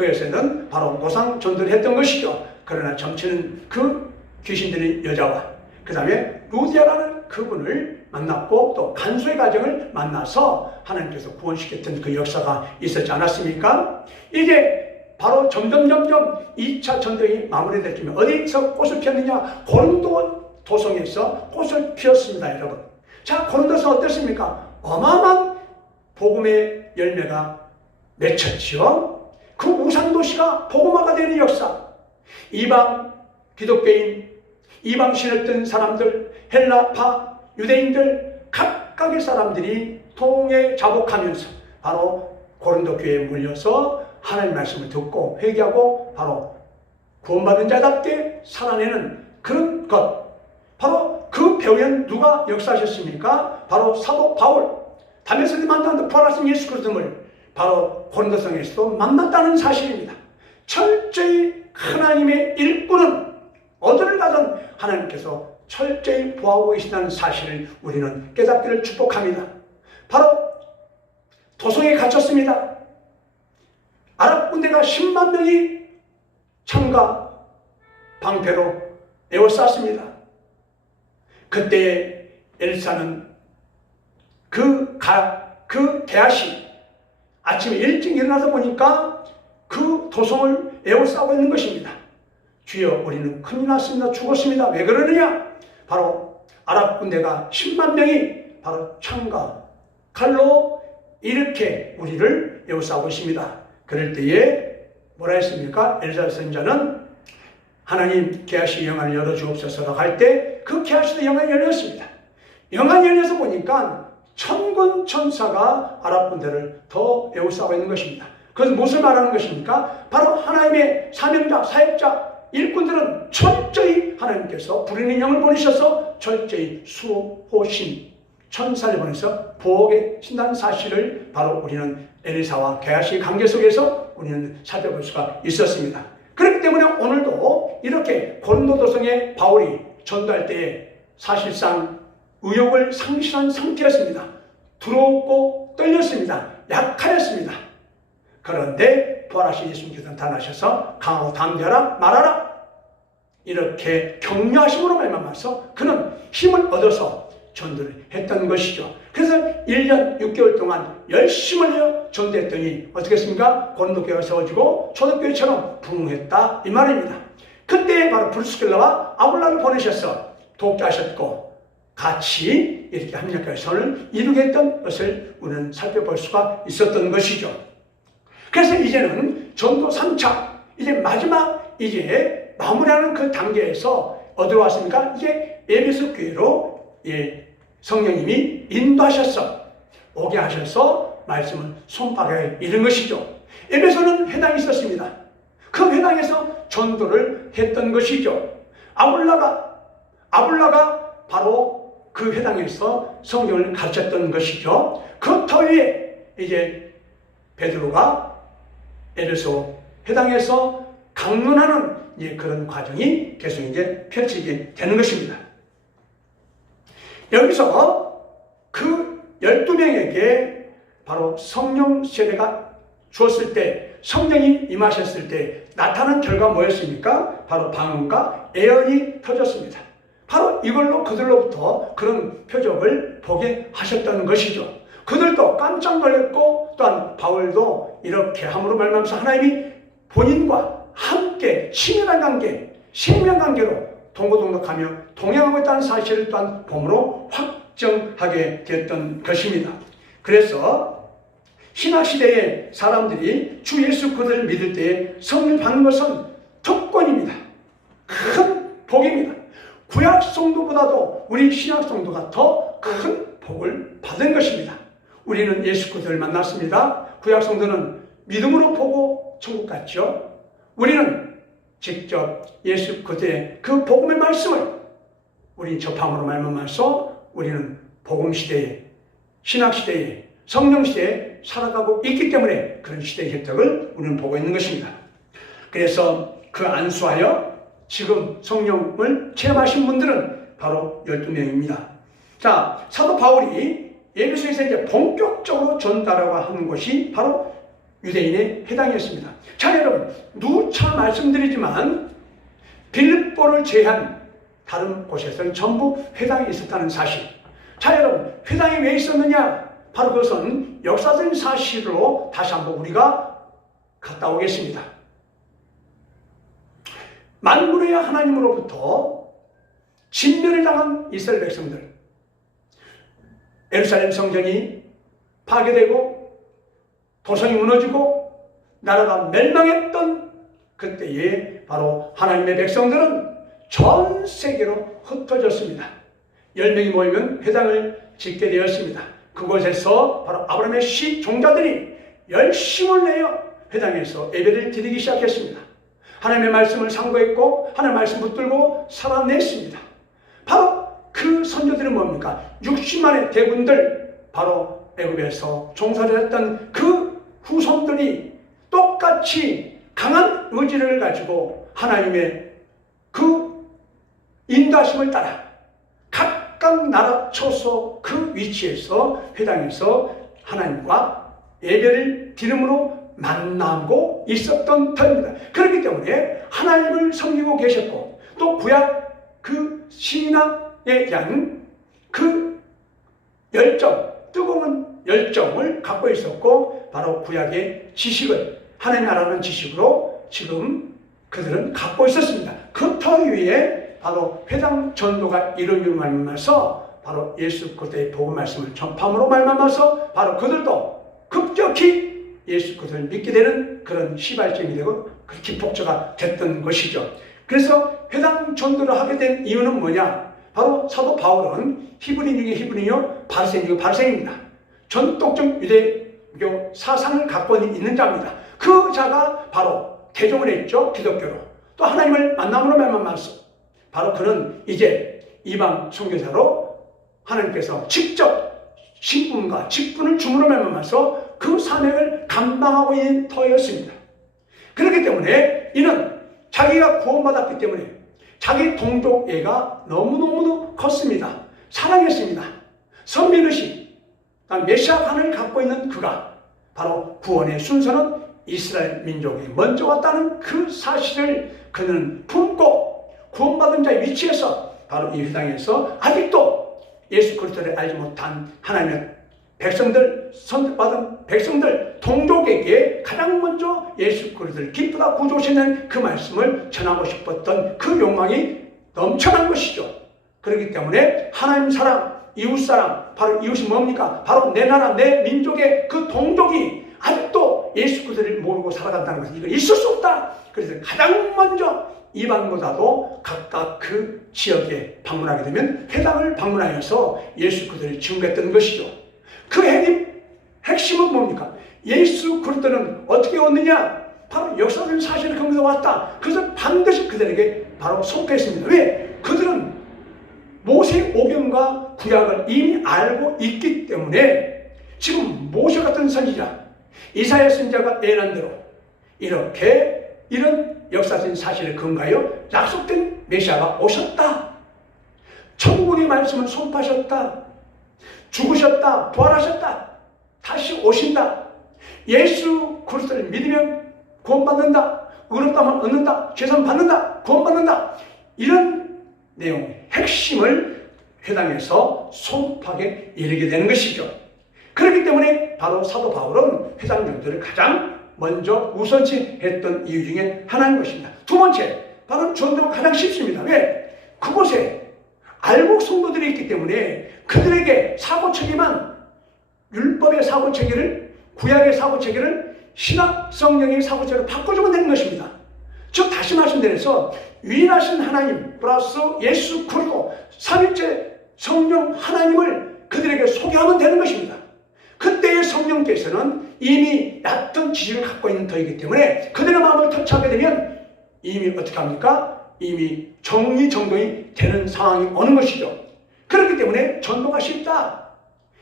그에서는 바로 노상 전도를 했던 것이죠. 그러나 점치는 그 귀신들의 여자와 그 다음에 루디아라는 그분을 만났고 또 간수의 가정을 만나서 하나님께서 구원시켰던 그 역사가 있었지 않았습니까? 이게 바로 점점 2차 전쟁이 마무리될 쯤에 어디서 꽃을 피웠느냐? 고린도 도성에서 꽃을 피웠습니다, 여러분. 자, 고린도서 어땠습니까? 어마어마한 복음의 열매가 맺혔지요. 그 우상도시가 복음화가 되는 역사. 이방 기독교인, 이방 신을 뜬 사람들, 헬라파, 유대인들 각각의 사람들이 통해 자복하면서 바로 고린도 교회에 몰려서 하나님의 말씀을 듣고 회개하고 바로 구원받은 자답게 살아내는 그런 것. 바로 그 배후엔 누가 역사하셨습니까? 바로 사도 바울. 담에서 만난 부활하신 예수 그리스도를 바로 고린도성에서도 만났다는 사실입니다. 철저히 하나님의 일꾼은 어디를 가든 하나님께서 철저히 보호하고 계신다는 사실을 우리는 깨닫기를 축복합니다. 바로 도성에 갇혔습니다. 아랍 군대가 10만 명이 창과 방패로 에워쌌습니다. 그때 엘사는 그 게하시 아침에 일찍 일어나서 보니까 그 도성을 에워싸고 있는 것입니다. 주여, 우리는 큰일 났습니다. 죽었습니다. 왜 그러느냐? 바로 아랍 군대가 10만 명이 바로 창과 칼로 이렇게 우리를 에워싸고 있습니다. 그럴 때에 뭐라 했습니까? 엘사 선지자는 하나님 게하시 영안을 열어주옵소서라고 할 때 그 게하시도 영안이 열렸습니다. 영안이 열려서 보니까 천군 천사가 아랍 군대를 더 에워싸고 있는 것입니다. 그것은 무엇을 말하는 것입니까? 바로 하나님의 사명자, 사역자, 일꾼들은 철저히 하나님께서 부르는 영을 보내셔서 철저히 수호신 천사를 보내서 보호해 신다는 사실을 바로 우리는 엘리사와 게하시의 관계 속에서 우리는 살펴볼 수가 있었습니다. 그렇기 때문에 오늘도 이렇게 고린도 도성에 바울이 전도할 때에 사실상 의욕을 상실한 상태였습니다. 두렵고 떨렸습니다. 약하였습니다. 그런데 부활하신 예수님께서 나타나셔서 강하고 담대하라 말하라 이렇게 격려하심으로 말미암아서 그는 힘을 얻어서 전도를 했던 것이죠. 그래서 1년 6개월 동안 열심을 내어 전도했더니 어떻게 했습니까? 고린도교회가 세워지고 초대교회처럼 부흥했다 이 말입니다. 그때 바로 브리스길라와 아굴라를 보내셔서 독자하셨고 같이 이렇게 합력하여 선을 이루게 했던 것을 우리는 살펴볼 수가 있었던 것이죠. 그래서 이제는 전도 3차 이제 마지막 이제 마무리하는 그 단계에서 어디로 왔습니까? 이제 에베소 교회로 성령님이 인도하셔서 오게 하셔서 말씀을 손바닥에 이른 것이죠. 에베소는 회당이 있었습니다. 그 회당에서 전도를 했던 것이죠. 아불라가 바로 그 회당에서 성경을 가르쳤던 것이죠. 그 터위에 이제 베드로가 에베소 회당에서 강론하는 그런 과정이 계속 이제 펼치게 되는 것입니다. 여기서 그 12명에게 바로 성령 세례가 주었을 때 성령이 임하셨을 때 나타난 결과가 뭐였습니까? 바로 방언과 예언이 터졌습니다. 바로 이걸로 그들로부터 그런 표적을 보게 하셨다는 것이죠. 그들도 깜짝 놀랐고 또한 바울도 이렇게 함으로 말미암아서 하나님이 본인과 함께 친밀한 관계, 생명관계로 동고동락하며 동행하고 있다는 사실을 또한 봄으로 확정하게 됐던 것입니다. 그래서 신학시대의 사람들이 주 예수 그들을 믿을 때에 성령을 받는 것은 특권입니다. 큰 복입니다. 구약 성도보다도 우리 신약 성도가 더 큰 복을 받은 것입니다. 우리는 예수 그들을 만났습니다. 구약 성도는 믿음으로 보고 천국 갔죠. 우리는 직접 예수 그들의 그 복음의 말씀을 우리 접함으로 말미암아서 우리는 복음 시대에, 신학 시대에, 성령 시대에 살아가고 있기 때문에 그런 시대의 혜택을 우리는 보고 있는 것입니다. 그래서 그 안수하여 지금 성령을 체험하신 분들은 바로 12명입니다. 자, 사도 바울이 에베소에서 이제 본격적으로 전달하고 하는 것이 바로 유대인에 해당했습니다. 자, 여러분, 누차 말씀드리지만 빌립보를 제한 다른 곳에서는 전부 회당이 있었다는 사실. 자, 여러분, 회당이 왜 있었느냐? 바로 그것은 역사적인 사실로 다시 한번 우리가 갔다 오겠습니다. 만군의 하나님으로부터 진멸을 당한 이스라엘 백성들, 예루살렘 성전이 파괴되고 도성이 무너지고 나라가 멸망했던 그때에 바로 하나님의 백성들은 전 세계로 흩어졌습니다. 10명이 모이면 회당을 짓게 되었습니다. 그곳에서 바로 아브라함의 시종자들이 열심을 내어 회당에서 예배를 드리기 시작했습니다. 하나님의 말씀을 상고했고 하나님의 말씀 붙들고 살아냈습니다. 바로 그 선조들은 뭡니까? 60만의 대군들, 바로 애굽에서 종살이를 했던 그 후손들이 똑같이 강한 의지를 가지고 하나님의 그 인도하심을 따라 각각 나라 초소 그 위치에서 회당에서 하나님과 예배를 드림으로 만나고 있었던 터입니다. 그렇기 때문에 하나님을 섬기고 계셨고 또 구약 그 신앙에 대한 그 열정, 뜨거운 열정을 갖고 있었고 바로 구약의 지식을 하나님 나라는 지식으로 지금 그들은 갖고 있었습니다. 그 터 위에 바로 회당 전도가 이루어지고 말미암아서 바로 예수 그리스도의 복음 말씀을 전함으로 말미암아서 바로 그들도 급격히 예수 그리스도를 믿게 되는 그런 시발점이 되고 기폭제가 됐던 것이죠. 그래서 회당 전도를 하게 된 이유는 뭐냐? 바로 사도 바울은 히브리인 중에 히브리인이요 바리새인 중에 바리새인입니다. 전통적 유대교 사상을 갖고 있는 자입니다. 그 자가 바로 개종을 했죠. 기독교로. 또 하나님을 만남으로 말미암아서 바로 그는 이제 이방 선교사로 하나님께서 직접 신분과 직분을 줌으로 말미암아서 그 사명을 감당하고 있는 터였습니다. 그렇기 때문에 이는 자기가 구원받았기 때문에 자기 동족애가 너무너무 컸습니다. 사랑했습니다. 선민의식, 메시아관을 갖고 있는 그가 바로 구원의 순서는 이스라엘 민족이 먼저 왔다는 그 사실을 그는 품고 구원받은 자의 위치에서 바로 이 회당에서 아직도 예수 그리스도를 알지 못한 하나님의 백성들, 선택받은 백성들, 동족에게 가장 먼저 예수 그리스도를 기쁘다 구주시는 그 말씀을 전하고 싶었던 그 욕망이 넘쳐난 것이죠. 그렇기 때문에 하나님 사랑, 이웃 사랑, 바로 이웃이 뭡니까? 바로 내 나라, 내 민족의 그 동족이 아직도 예수 그리스도를 모르고 살아간다는 것은 이건 있을 수 없다. 그래서 가장 먼저 이방보다도 각각 그 지역에 방문하게 되면 회당을 방문하여서 예수 그리스도를 증거했던 것이죠. 그 핵심은 뭡니까? 예수 그리스도는 어떻게 왔느냐? 바로 역사적인 사실을 거기서 왔다. 그래서 반드시 그들에게 바로 선포했습니다. 왜? 그들은 모세 오경과 구약을 이미 알고 있기 때문에 지금 모세 같은 선지자, 이사야 선지자가 예언한 대로 이렇게 이런 역사적인 사실을 근거하여 약속된 메시아가 오셨다. 천국의 말씀을 선포하셨다. 죽으셨다. 부활하셨다. 다시 오신다. 예수 그리스도를 믿으면 구원받는다. 의롭다면 얻는다. 죄산 받는다. 구원받는다. 이런 내용의 핵심을 회당에서 선포하게 이르게 되는 것이죠. 그렇기 때문에 바로 사도 바울은 회당 전도를 가장 먼저 우선시 했던 이유 중에 하나인 것입니다. 두 번째, 바로 전도가 가장 쉽습니다. 왜? 그곳에 알곡 성도들이 있기 때문에 그들에게 사고체계만 율법의 사고체계를, 구약의 사고체계를 신학 성령의 사고체계로 바꿔주면 되는 것입니다. 즉 다시 말씀드려서 유일하신 하나님 플러스 예수 그리스도 삼위일체 성령 하나님을 그들에게 소개하면 되는 것입니다. 그때의 성령께서는 이미 얕은 지식을 갖고 있는 터이기 때문에 그들의 마음을 터치하게 되면 이미 어떻게 합니까? 이미 정리정돈이 되는 상황이 오는 것이죠. 그렇기 때문에 전도가 쉽다.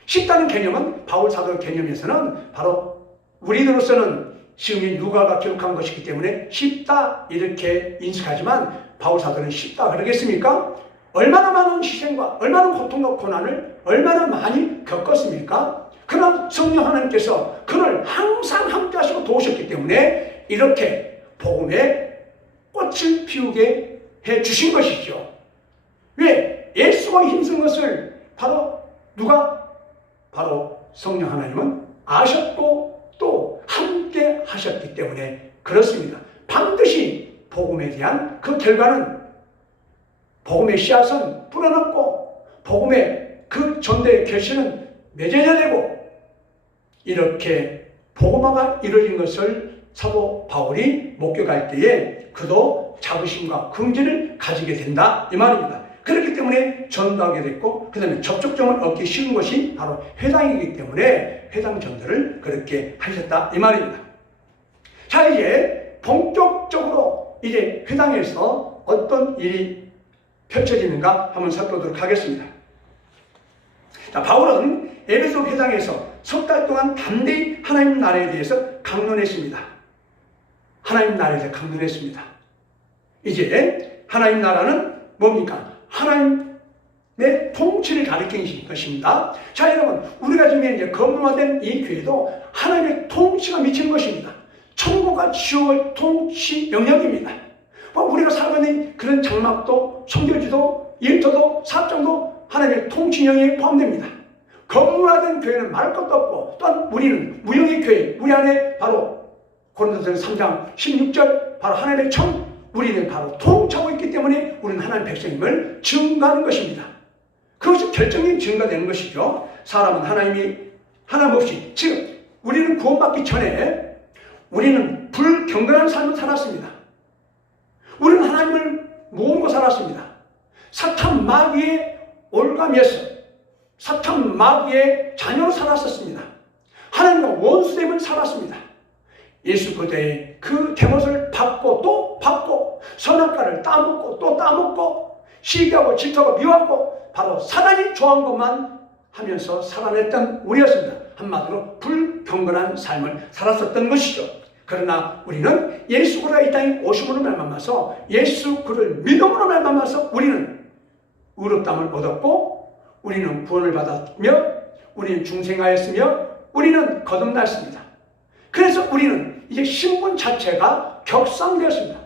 쉽다는 개념은 바울 사도의 개념에서는 바로 우리들로서는 지금 누가가 기록한 것이기 때문에 쉽다 이렇게 인식하지만 바울 사도는 쉽다 그러겠습니까? 얼마나 많은 희생과 얼마나 고통과 고난을 얼마나 많이 겪었습니까? 그러나 성령 하나님께서 그를 항상 함께 하시고 도우셨기 때문에 이렇게 복음의 꽃을 피우게 해 주신 것이죠. 왜? 예수가 힘쓴 것을 바로 누가? 바로 성령 하나님은 아셨고 또 함께 하셨기 때문에 그렇습니다. 반드시 복음에 대한 그 결과는 복음의 씨앗은 뿌려놓고 복음의 그 전대의 결실은 맺어야 되고 이렇게 복음화가 이루어진 것을 사도 바울이 목격할 때에 그도 자부심과 긍지를 가지게 된다 이 말입니다. 그렇기 때문에 전도하게 됐고 그 다음에 접촉점을 얻기 쉬운 것이 바로 회당이기 때문에 회당 전도를 그렇게 하셨다 이 말입니다. 자, 이제 본격적으로 이제 회당에서 어떤 일이 펼쳐지는가 한번 살펴보도록 하겠습니다. 자, 바울은 에베소 회당에서 석 달 동안 담대히 하나님 나라에 대해서 강론했습니다. 하나님 나라에 대해서 강론했습니다. 이제 하나님 나라는 뭡니까? 하나님의 통치를 가리키는 것입니다. 자, 여러분, 우리가 지금 이제 건물화된 이 교회도 하나님의 통치가 미치는 것입니다. 천국과 지옥의 통치 영역입니다. 우리가 살고 있는 그런 장막도, 성결지도, 일터도, 사정도 하나님의 통치 영역에 포함됩니다. 건물화된 교회는 말할 것도 없고 또한 우리는 무형의 교회, 우리 안에 바로 고린도전서 3장 16절 바로 하나님의 청, 우리는 바로 통치하고 있기 때문에 우리는 하나님의 백성임을 증거하는 것입니다. 그것이 결정적인 증거되는 것이죠. 사람은 하나님 없이, 지금 우리는 구원받기 전에 우리는 불경건한 삶을 살았습니다. 우리는 하나님을 모으고 살았습니다. 사탄 마귀의 올가미에서 사탄 마귀의 자녀로 살았었습니다. 하나님과 원수됨을 살았습니다. 예수 그대의 그 대못을 받고 또 받고 선악과를 따먹고 또 따먹고 시기하고 질투하고 미워하고 바로 사단이 좋아한 것만 하면서 살아냈던 우리였습니다. 한마디로 불경건한 삶을 살았었던 것이죠. 그러나 우리는 예수 그리스도가 이 땅에 오심으로 말미암아서 예수 그를 믿음으로 말미암아서 우리는 의롭다함을 얻었고 우리는 구원을 받았며 우리는 중생하였으며 우리는 거듭났습니다. 그래서 우리는 이제 신분 자체가 격상되었습니다.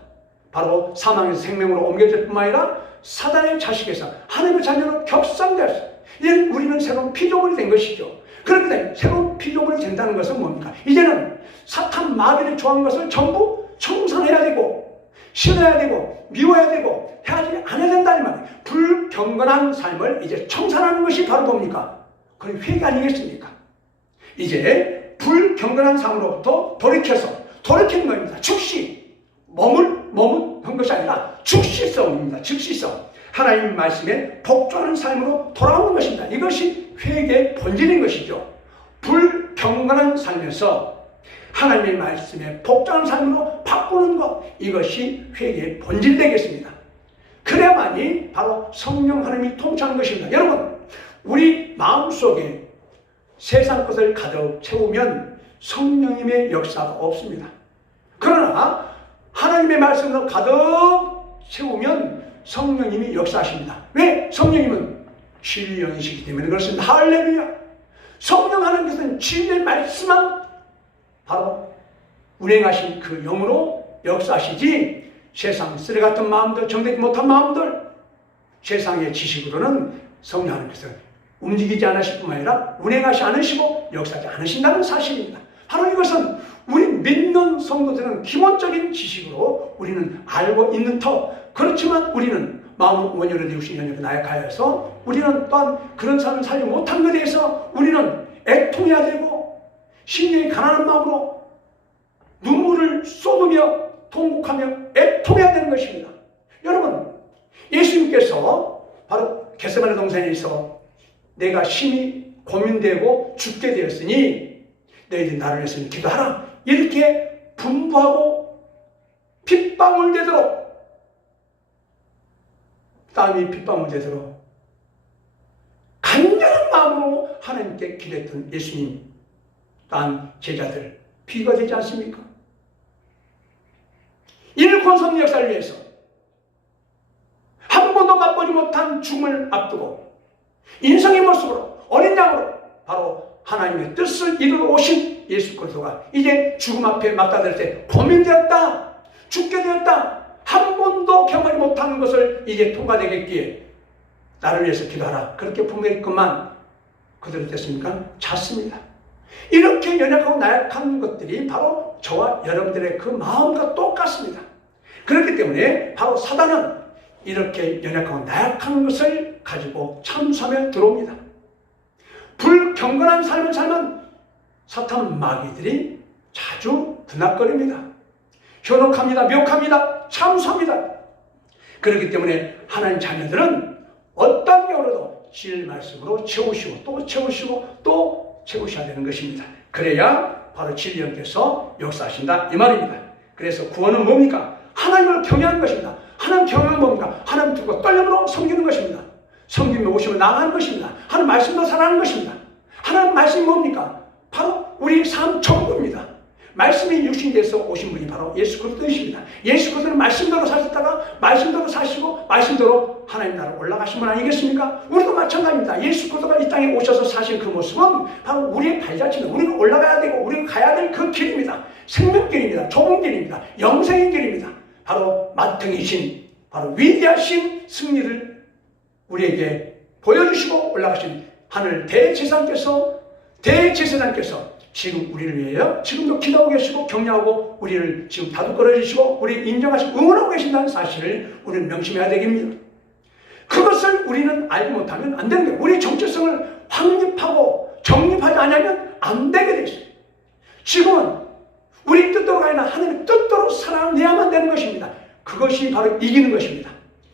바로 사망에서 생명으로 옮겨질 뿐만 아니라 사단의 자식에서 하나님의 자녀로 격상되었어요. 이제 우리는 새로운 피조물이 된 것이죠. 그렇기 때문에 새로운 피조물이 된다는 것은 뭡니까? 이제는 사탄 마귀를 좋아하는 것을 전부 청산해야 되고 싫어야 되고 미워야 되고 해야지 안 해야 된다 이 말이에요. 불경건한 삶을 이제 청산하는 것이 바로 뭡니까? 그건 회개 아니겠습니까? 이제 불경건한 삶으로부터 돌이키는 겁니다. 즉시 머무는 것이 아니라 즉시성입니다. 즉시성. 하나님 말씀에 복종하는 삶으로 돌아오는 것입니다. 이것이 회개의 본질인 것이죠. 불경건한 삶에서 하나님의 말씀에 복종하는 삶으로 바꾸는 것, 이것이 회개의 본질 되겠습니다. 그래야만이 바로 성령 하나님이 통치하는 것입니다. 여러분, 우리 마음속에 세상 것을 가득 채우면 성령님의 역사가 없습니다. 그러나 하나님의 말씀으로 가득 채우면 성령님이 역사하십니다. 왜? 성령님은 진리의 영이시기 때문에 그렇습니다. 할렐루야! 성령 하나님께서는 진리의 말씀만 바로 운행하신 그 영으로 역사하시지 세상 쓰레 같은 마음들, 정되지 못한 마음들, 세상의 지식으로는 성령 하나님께서 움직이지 않으실 뿐만 아니라 운행하지 않으시고 역사하지 않으신다는 사실입니다. 바로 이것은 우리 믿는 성도들은 기본적인 지식으로 우리는 알고 있는 터, 그렇지만 우리는 마음을 원효로 되우신 연약을 나약하여서 우리는 또한 그런 삶을 살지 못한 것에 대해서 우리는 애통해야 되고 심령이 가난한 마음으로 눈물을 쏟으며 통곡하며 애통해야 되는 것입니다. 여러분, 예수님께서 바로 겟세마네 동산에서 내가 심히 고민되고 죽게 되었으니 너희들이 나를 위해서 기도하라 이렇게 분부하고 핏방울 되도록 땀이 핏방울 되도록 간절한 마음으로 하나님께 기도했던 예수님, 딴 제자들 비유가 되지 않습니까? 일꾼 성령 역사를 위해서 한 번도 맛보지 못한 죽음을 앞두고 인성의 모습으로 어린 양으로 바로 하나님의 뜻을 이루러 오신 예수 그리스도가 이제 죽음 앞에 맞닥뜨릴 때 고민되었다, 죽게 되었다, 한 번도 경험하지 못하는 것을 이제 통과되겠기에 나를 위해서 기도하라, 그렇게 분명했건만 그대로 됐습니까? 잤습니다. 이렇게 연약하고 나약한 것들이 바로 저와 여러분들의 그 마음과 똑같습니다. 그렇기 때문에 바로 사단은 이렇게 연약하고 나약한 것을 가지고 참수하며 들어옵니다. 불경건한 삶을 살면 사탄 마귀들이 자주 분악거립니다. 현혹합니다. 미혹합니다. 참수합니다. 그렇기 때문에 하나님 자녀들은 어떤 경우라도 진리 말씀으로 채우시고 또 채우시고 또 채우셔야 되는 것입니다. 그래야 바로 진리 영께서 역사하신다 이 말입니다. 그래서 구원은 뭡니까? 하나님을 경외하는 것입니다. 하나님 경외는 뭡니까? 하나님 두고 떨림으로 섬기는 것입니다. 섬김에 오시면 나가는 것입니다. 하나님 말씀으로 살아가는 것입니다. 하나님 말씀이 뭡니까? 바로 우리 삶 전부입니다. 말씀이 육신돼서 오신 분이 바로 예수 그리스도이십니다. 예수 그리스도는 말씀대로 사셨다가 말씀대로 사시고 말씀대로 하나님 나라로 올라가신 분 아니겠습니까? 우리도 마찬가지입니다. 예수 그리스도가 이 땅에 오셔서 사신 그 모습은 바로 우리의 발자취입니다. 우리가 올라가야 되고 우리가 가야 될 그 길입니다. 생명길입니다. 좁은 길입니다. 영생의 길입니다. 바로 마땅이신 바로 위대하신 승리를 우리에게 보여주시고 올라가신 하늘 대제사장께서 지금 우리를 위하여 지금도 기도하고 계시고 격려하고 우리를 지금 다독거려 주시고 우리를 인정하시고 응원하고 계신다는 사실을 우리는 명심해야 되겠습니다. 그것을 우리는 알지 못하면 안 되는 거예요. 우리 정체성을 확립하고 정립하지 않으면 안 되게 돼 있어요. 지금은 우리 뜻대로가 아니라 하나님의 뜻대로 살아내야만 되는 것입니다. 그것이 바로 이기는 것입니다.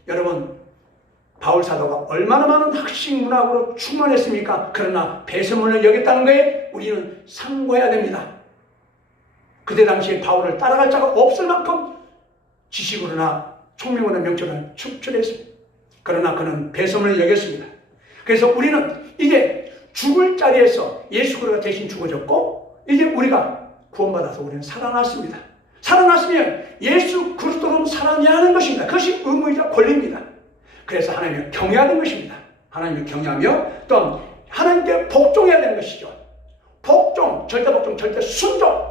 여러분, 바울 사도가 얼마나 많은 학식 문학으로 충만했습니까? 그러나 배설물을 여겼다는 것에 우리는 상고해야 됩니다. 그때 당시에 바울을 따라갈 자가 없을 만큼 지식으로나 총명으로나 명철을 축출했습니다. 그러나 그는 배설물을 여겼습니다. 그래서 우리는 이제 죽을 자리에서 예수 그리스도가 대신 죽어졌고 이제 우리가 구원받아서 우리는 살아났습니다. 살아났으면 예수 그리스도로 살아내야 하는 것입니다. 그것이 의무이자 권리입니다. 그래서 하나님을 경외하는 것입니다. 하나님을 경외하며 또 하나님께 복종해야 되는 것이죠. 복종, 절대 복종, 절대 순종.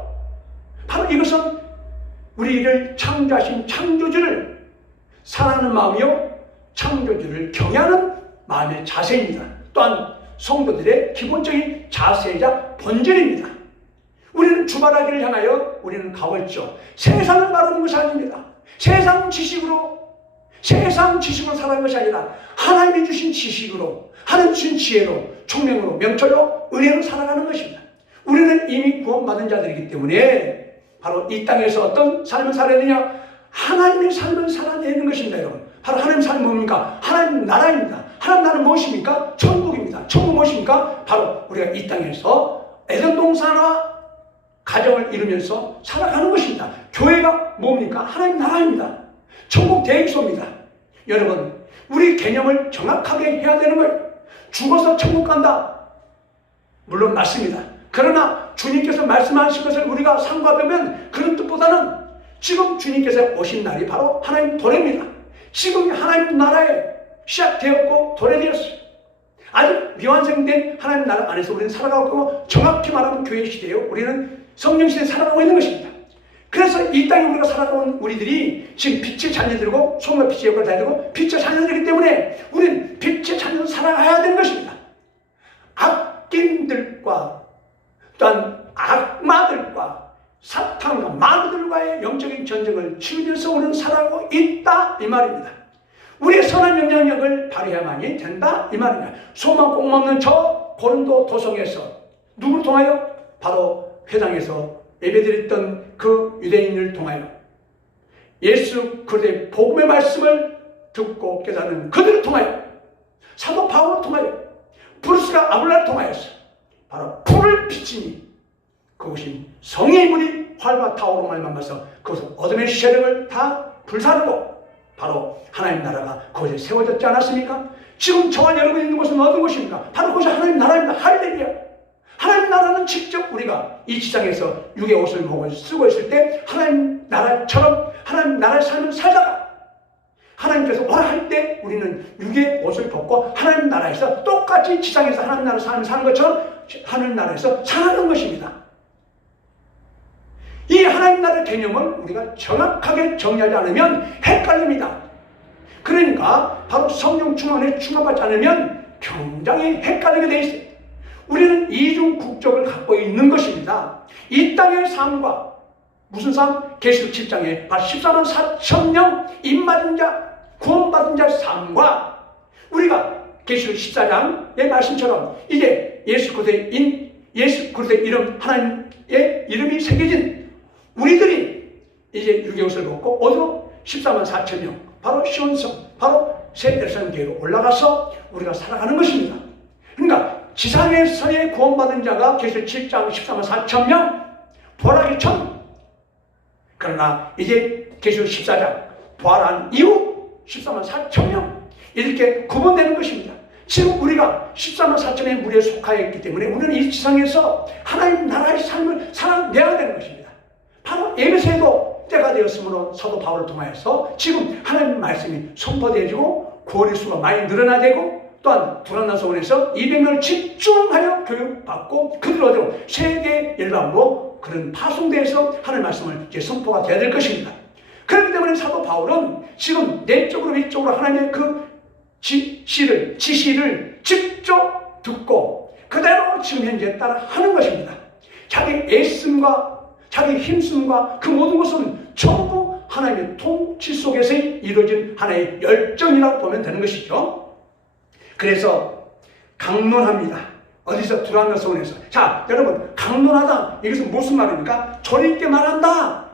바로 이것은 우리를 창조하신 창조주를 사랑하는 마음이요 창조주를 경외하는 마음의 자세입니다. 또한 성도들의 기본적인 자세이자 본질입니다. 우리는 주바라기를 향하여 우리는 가고 있죠. 세상을 바라는 것이 아닙니다. 세상 지식으로 살아가는 것이 아니라 하나님이 주신 지식으로, 하나님 주신 지혜로, 총명으로, 명철로, 은혜로 살아가는 것입니다. 우리는 이미 구원받은 자들이기 때문에 바로 이 땅에서 어떤 삶을 살아야 되냐? 하나님의 삶을 살아내는 것입니다, 여러분. 바로 하나님의 삶은 뭡니까? 하나님 나라입니다. 하나님 나라는 무엇입니까? 천국입니다. 천국 무엇입니까? 바로 우리가 이 땅에서 에덴 동산과 가정을 이루면서 살아가는 것입니다. 교회가 뭡니까? 하나님 나라입니다. 천국 대행소입니다. 여러분, 우리 개념을 정확하게 해야 되는 거예요. 죽어서 천국 간다. 물론 맞습니다. 그러나 주님께서 말씀하신 것을 우리가 상고하면 그런 뜻보다는 지금 주님께서 오신 날이 바로 하나님 도래입니다. 지금 하나님 나라에 시작되었고 도래되었어요. 아직 미완성된 하나님 나라 안에서 우리는 살아가고 있고 정확히 말하면 교회 시대에 우리는 성령 시대에 살아가고 있는 것입니다. 그래서 이 땅에 우리가 살아가는 우리들이 지금 빛의 자녀들이고 소금과 빛의 역할을 다해야 되고 빛의 자녀들이기 때문에 우리는 빛의 자녀로 살아가야 되는 것입니다. 악인들과 또한 악마들과 사탄과 마귀들과의 영적인 전쟁을 치르면서 우리는 살아가고 있다 이 말입니다. 우리의 선한 영향력을 발휘해야만이 된다 이 말입니다. 소망 꼭 먹는 저 고린도 도성에서 누구를 통하여? 바로 회당에서 예배드렸던 그 유대인을 통하여 예수 그리스도의 복음의 말씀을 듣고 깨닫는 그들을 통하여 사도 바울을 통하여 브루스가 아굴라를 통하여서 바로 불을 비치니 그것이 성의 물이 활과 타오로 말미암아서 그것은 어둠의 세력을 다 불사르고 바로 하나님 나라가 그곳에 세워졌지 않았습니까? 지금 저와 여러분이 있는 곳은 어떤 곳입니까? 바로 그것이 하나님 나라입니다. 할렐루야. 하나님 나라는 직접 우리가 이 지상에서 육의 옷을 쓰고 있을 때 하나님 나라처럼 하나님 나라의 삶을 살다가 하나님께서 오라 할 때 우리는 육의 옷을 벗고 하나님 나라에서 똑같이 지상에서 하나님 나라의 삶을 사는 것처럼 하늘나라에서 살아가는 것입니다. 이 하나님 나라의 개념을 우리가 정확하게 정리하지 않으면 헷갈립니다. 그러니까 바로 성령 충만에 충만받지 않으면 굉장히 헷갈리게 돼 있어요. 우리는 이중 국적을 갖고 있는 것입니다. 이 땅의 삶과 무슨 삶? 계시록 7장에 14만 4천 명 입맞은 자, 구원받은 자의 삶과 우리가 계시록 14장의 말씀처럼 이제 예수 그리스도의 이름, 하나님의 이름이 새겨진 우리들이 이제 유교옷을 벗고 어디로? 14만 4천 명, 바로 시온성, 바로 새 예루살렘 교회로 올라가서 우리가 살아가는 것입니다. 그러니까 지상에서의 구원받은 자가 계시록 7장 14만 4천 명 부활하기 전, 그러나 이제 계시록 14장 부활한 이후 14만 4천 명 이렇게 구분되는 것입니다. 지금 우리가 14만 4천의 무리에 속하여 있기 때문에 우리는 이 지상에서 하나님 나라의 삶을 살아내야 되는 것입니다. 바로 에베소에도 때가 되었으므로 사도 바울을 통하여서 지금 하나님 말씀이 선포되어지고 구원의 수가 많이 늘어나야 되고, 또한 두란노서원에서 200명을 집중하여 교육받고 그들 어디로 세계 일반으로 그런 파송대에서 하나님 말씀을 이제 선포가 되어야 될 것입니다. 그렇기 때문에 사도 바울은 지금 내적으로 외적으로 하나님의 그 지시를 직접 듣고 그대로 지금 현재 따라 하는 것입니다. 자기 애씀과 자기 힘씀과 그 모든 것은 전부 하나님의 통치 속에서 이루어진 하나의 열정이라고 보면 되는 것이죠. 그래서 강론합니다. 어디서? 두란노서원에서. 자, 여러분, 강론하다, 이것은 무슨 말입니까? 저리있게 말한다.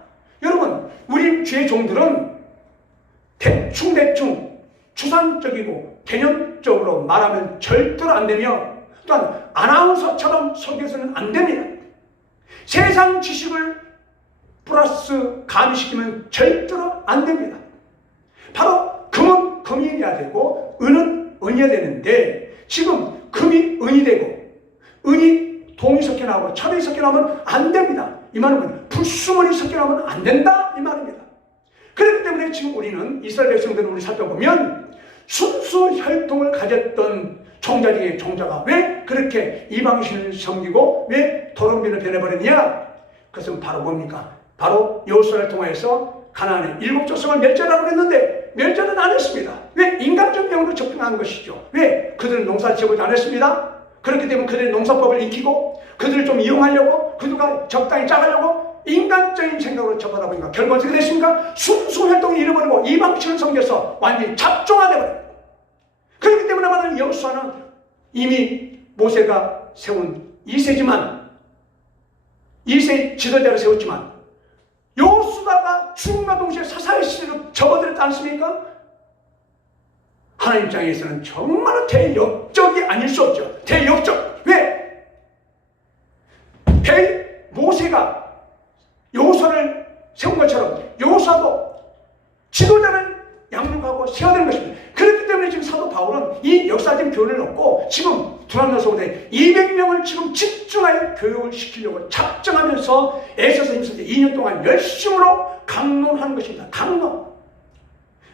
여러분, 우리 주의 종들은 대충 추상적이고 개념적으로 말하면 절대로 안 되며, 또한 아나운서처럼 설교해서는 안 됩니다. 세상 지식을 플러스 가미시키면 절대로 안 됩니다. 바로 금은 금이어야 되고 은은 은이어야 되는데, 지금 금이 은이 되고 은이 동이 섞여 나오고 철이 섞여 나오면 안 됩니다. 이 말은 불순물이 섞여 나오면 안 된다, 이 말입니다. 그렇기 때문에 지금 우리는 이스라엘 백성들을 우리 살펴보면 순수 혈통을 가졌던 종자 중에 종자가 왜 그렇게 이방신을 섬기고 왜 도롱뇽을 변해버렸냐? 그것은 바로 뭡니까? 바로 여호수아를 통하여서 가나안의 7족속을 멸절하라고 했는데 멸절은 안 했습니다. 왜? 인간적 명으로 접근한 것이죠. 왜? 그들은 농사 지어보지 않았습니다. 그렇기 때문에 그들의 농사법을 익히고 그들을 좀 이용하려고, 그들과 적당히 짜가려고 인간적인 생각으로 접하다 보니까 결국 어떻게 됐습니까? 순수 활동을 잃어버리고 이방신을 섬겨서 완전히 잡종화되어버려요. 그렇기 때문에 말하는 여호수아는 이미 모세가 세운 2세지만 2세 지도자를 세웠지만 여호수아가 죽음과 동시에 사사의 시대로 접어들었지 않습니까? 하나님 입장에서는 정말 대역적이 아닐 수 없죠. 대역적. 왜? 모세가 여호수아를 세운 것처럼 여호수아도 지도자를 양육하고 세워야 되는 것입니다. 그렇기 때문에 지금 사도 바울은 이 역사적인 교훈을 얻고 지금 두란노서원에 200명을 지금 집중하여 교육을 시키려고 작정하면서 애써서 힘써서 2년 동안 열심으로 강론하는 것입니다. 강론.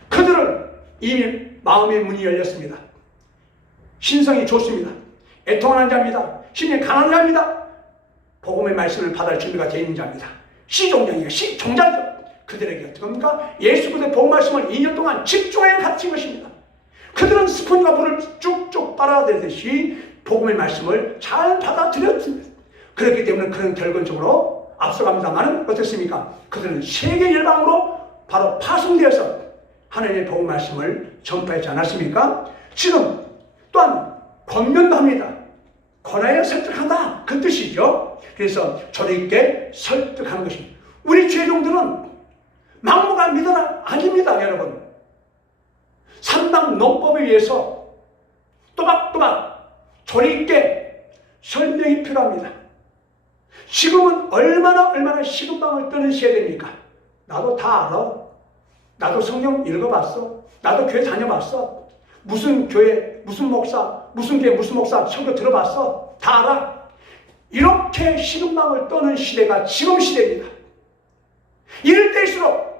그들은 이미 마음의 문이 열렸습니다. 신성이 좋습니다. 애통하는 자입니다. 심령이 가난한 자입니다. 복음의 말씀을 받을 준비가 되어 있는 자입니다. 시종장이가 시종자죠. 그들에게 어떻게 합니까? 예수 그리스도의 복음 말씀을 2년 동안 집중하여 가르친 것입니다. 그들은 스푼과 불을 쭉쭉 빨아들이듯이 복음의 말씀을 잘 받아들였습니다. 그렇기 때문에 그런 결론적으로 앞서갑니다만 어떻습니까? 그들은 세계 열방으로 바로 파송되어서 하나님의 복음 말씀을 전파하지 않았습니까? 지금 또한 권면도 합니다. 권하여 설득한다, 그 뜻이죠. 그래서 저리 있게 설득하는 것입니다. 우리 죄종들은 막무가 믿어라 아닙니다, 여러분. 산당 논법에 의해서 또박또박 조리 있게 설명이 필요합니다. 지금은 얼마나 시금방을 뜨는 시대입니까? 나도 다 알아. 나도 성경 읽어봤어. 나도 교회 다녀봤어. 무슨 교회, 무슨 목사, 무슨 교회, 무슨 목사 설교 들어봤어. 다 알아. 이렇게 시금방을 떠는 시대가 지금 시대입니다. 이럴 때일수록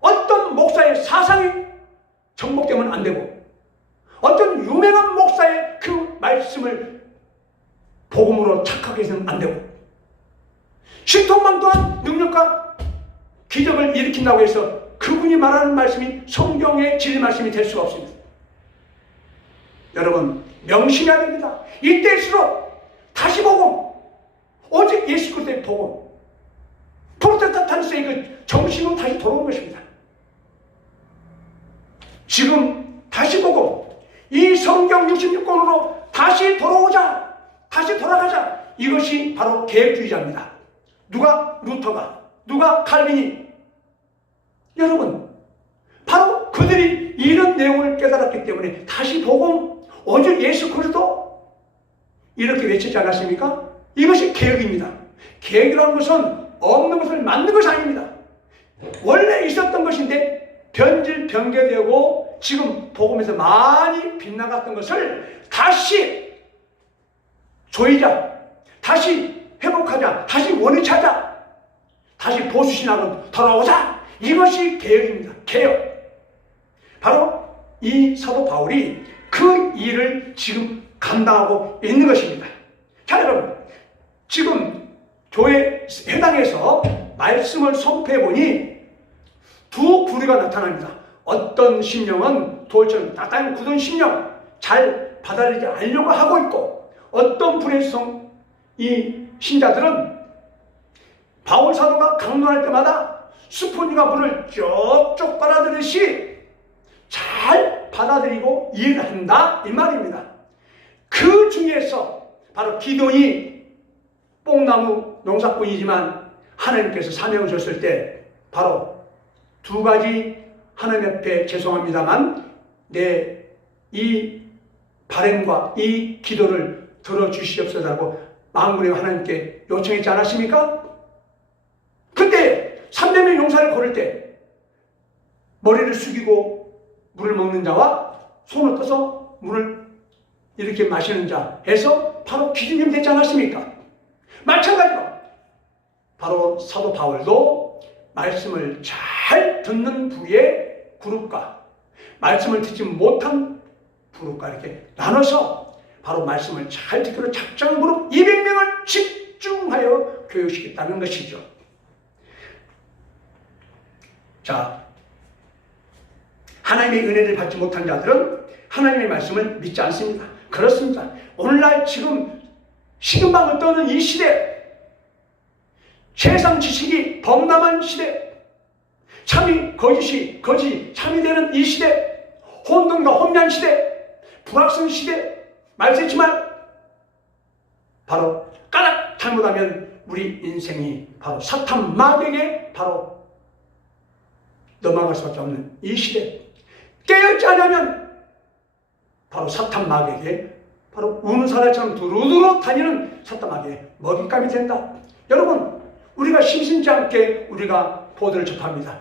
어떤 목사의 사상이 정복되면 안 되고 어떤 유명한 목사의 그 말씀을 복음으로 착하게 해서는 안 되고, 신통만 또한 능력과 기적을 일으킨다고 해서 그분이 말하는 말씀이 성경의 진리 말씀이 될 수가 없습니다. 여러분, 명심해야 됩니다. 이때일수록 다시 복음, 오직 예수 그리스도의 복음, 프로테스탄트의 그 정신으로 다시 돌아온 것입니다. 지금 다시 복음, 이 성경 66권으로 다시 돌아오자, 다시 돌아가자. 이것이 바로 개혁주의자입니다. 누가? 루터가. 누가? 칼빈이. 여러분, 바로 그들이 이런 내용을 깨달았기 때문에 다시 복음, 오직 예수 그리스도 이렇게 외치지 않았습니까? 이것이 개혁입니다. 개혁이라는 것은 없는 것을 만든 것이 아닙니다. 원래 있었던 것인데 변질 변개되고 지금 복음에서 많이 빗나갔던 것을 다시 조이자, 다시 회복하자, 다시 원위치하자, 다시 보수신학으로 돌아오자. 이것이 개혁입니다. 개혁. 바로 이 사도 바울이 그 일을 지금 감당하고 있는 것입니다. 자, 여러분, 지금 교회 회당에서 말씀을 선포해 보니 두 부류가 나타납니다. 어떤 심령은 돌처럼 따뜻한 굳은 심령, 잘 받아들이지 않으려고 하고 있고, 어떤 부류의 이 신자들은 바울 사도가 강론할 때마다 스포니가 물을 쪽쪽 빨아들이듯이 잘 받아들이고 이해를 한다, 이 말입니다. 그 중에서 바로 기도니 뽕나무 농사꾼이지만 하나님께서 사명을 줬을 때 바로 두 가지, 하나님 앞에 죄송합니다만 내 이 바램과 이 기도를 들어주시옵소서라고 만군의 하나님께 요청했지 않았습니까? 그때 300명 용사를 고를 때 머리를 숙이고 물을 먹는 자와 손을 떠서 물을 이렇게 마시는 자 해서 바로 기준이 되지 않았습니까? 마찬가지로 바로 사도 바울도 말씀을 잘 듣는 부의 그룹과 말씀을 듣지 못한 그룹과 이렇게 나눠서 바로 말씀을 잘 듣기로 작정 그룹 200명을 집중하여 교육시켰다는 것이죠. 자, 하나님의 은혜를 받지 못한 자들은 하나님의 말씀을 믿지 않습니다. 그렇습니다. 오늘날 지금 식은방을 떠는 이 시대, 세상 지식이 범람한 시대, 참이 거짓이 참이 되는 이 시대, 혼돈과 혼미한 시대, 불확성 시대, 말세지만 바로 까닥 잘못하면 우리 인생이 바로 사탄 마귀에게 바로 넘어갈 수밖에 없는 이 시대, 깨어있지 않으면 바로 사탄 마귀에게 바로 우는 사람처럼 두루두루 다니는 사탄 마귀의 먹잇감이 된다. 여러분, 우리가 심심치 않게 우리가 보도를 접합니다.